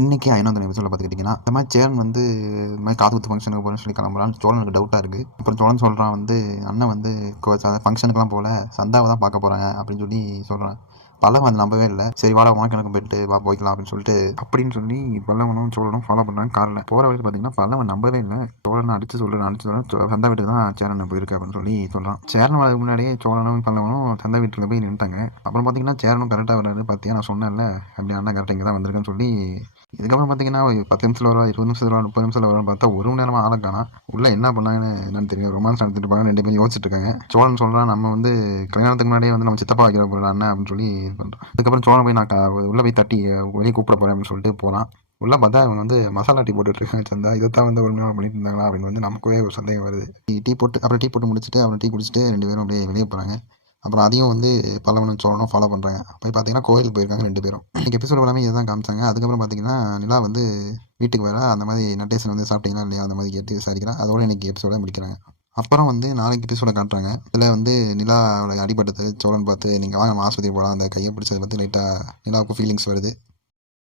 இன்றைக்கி 500 எபிசோடில் பார்த்துக்கிட்டிங்கன்னா இந்த மாதிரி சேரன் வந்து இந்த மாதிரி காது குத்து ஃபங்க்ஷனுக்கு போகிறேன்னு சொல்லி கிளம்புறான்னு சோழனுக்கு டவுட்டாக இருக்குது. அப்புறம் சோழன் சொல்கிறான் வந்து அண்ணன் வந்து ஃபங்க்ஷனுக்குலாம் போகல, சந்தாவை தான் பார்க்க போகிறாங்க அப்படின்னு சொல்லி சொல்கிறான். பல்லவன் வந்து நம்பவே இல்லை. சரி வாடா உனக்கு எனக்கு போயிட்டு வா போய்க்கலாம் அப்படின்னு சொல்லி பல்லவனும் சோழனும் ஃபாலோ பண்ணுறாங்க காரில். போகிற வரைக்கும் பார்த்தீங்கன்னா பல்லவன் நம்பவே இல்லை. சோழனை அடித்து சொல்கிறேன் சந்தா வீட்டுக்கு தான் சேரன் போயிருக்கு அப்படின்னு சொல்லி சொல்கிறான். சேரன் வரதுக்கு முன்னாடியே சோழனும் பல்லவனும் சந்தா வீட்டில் போய் நின்றுட்டாங்க. அப்புறம் பார்த்தீங்கன்னா சேரனும் கரெக்டாக வராது. பார்த்தியா நான் சொன்னேன்ல அப்படி அண்ணா கரெக்டாக இங்கே தான் வந்திருக்குன்னு சொல்லி இதுக்கப்புறம் பார்த்தீங்கன்னா 10 நிமிஷத்தில் வரும், 20 நிமிஷத்தில் வரும், 30 நிமிஷத்தில் வரும். பார்த்தா 1 மணி நேரமாக ஆளை காணோம். உள்ளே என்ன பண்ணாங்கன்னு என்னன்னு தெரியும். ரொமான்ஸ் நடத்திட்டு இருப்பாங்க. 2 பேரும் யோசிச்சுட்டு இருக்காங்க. சோழன் சொல்கிறான் நம்ம வந்து கல்யாணத்துக்கு முன்னாடியே வந்து நம்ம சித்தப்பா வைக்கிற போகிறோம் அண்ணன் அப்படின்னு சொல்லி இது பண்ணுறோம். அதுக்கப்புறம் சோழன் போய் நான் உள்ளே போய் தட்டி வெளியே கூப்பிட போகிறேன் அப்படின்னு சொல்லிட்டு போகலாம். உள்ளே பார்த்தா இவங்க வந்து மசாலா டீ போட்டுட்ருக்காங்க. சந்தா இதைத்தான் வந்து 1 மணி நேரம் பண்ணிட்டு இருந்தாங்களா அப்படின்னு வந்து நமக்குவே ஒரு சந்தேகம் வருது. டீ போட்டு முடிச்சுட்டு அப்புறம் டீ குடிச்சிட்டு 2 பேரும் அப்படியே வெளியே போகிறாங்க. அப்புறம் அதையும் வந்து பல்லவனும் சோழனும் ஃபாலோ பண்ணுறாங்க. போய் பார்த்தீங்கன்னா கோயிலுக்கு போயிருக்காங்க 2 பேரும். இன்றைக்கி எபிசோடு எல்லாமே இதை தான் காமிச்சாங்க. அதுக்கப்புறம் பார்த்தீங்கன்னா நிலா வந்து வீட்டுக்கு வர அந்த மாதிரி நட்டேசன் வந்து சாப்பிட்டீங்களா இல்லையா அந்த மாதிரி கேட்டு விசாரிக்கிறான். அதோட இன்றைக்கி எபிசோட முடிக்கிறாங்க. அப்புறம் வந்து நாளைக்கு எபிசோட காட்டுறாங்க. இதில் வந்து நிலாவோட அடிபட்டது சோழன் பார்த்து நீங்கள் வாங்க நம்ம ஆஸ்பத்திரி போகலாம் அந்த கையை பிடிச்சதை பற்றி லைட்டாக நிலாவுக்கு ஃபீலிங்ஸ் வருது.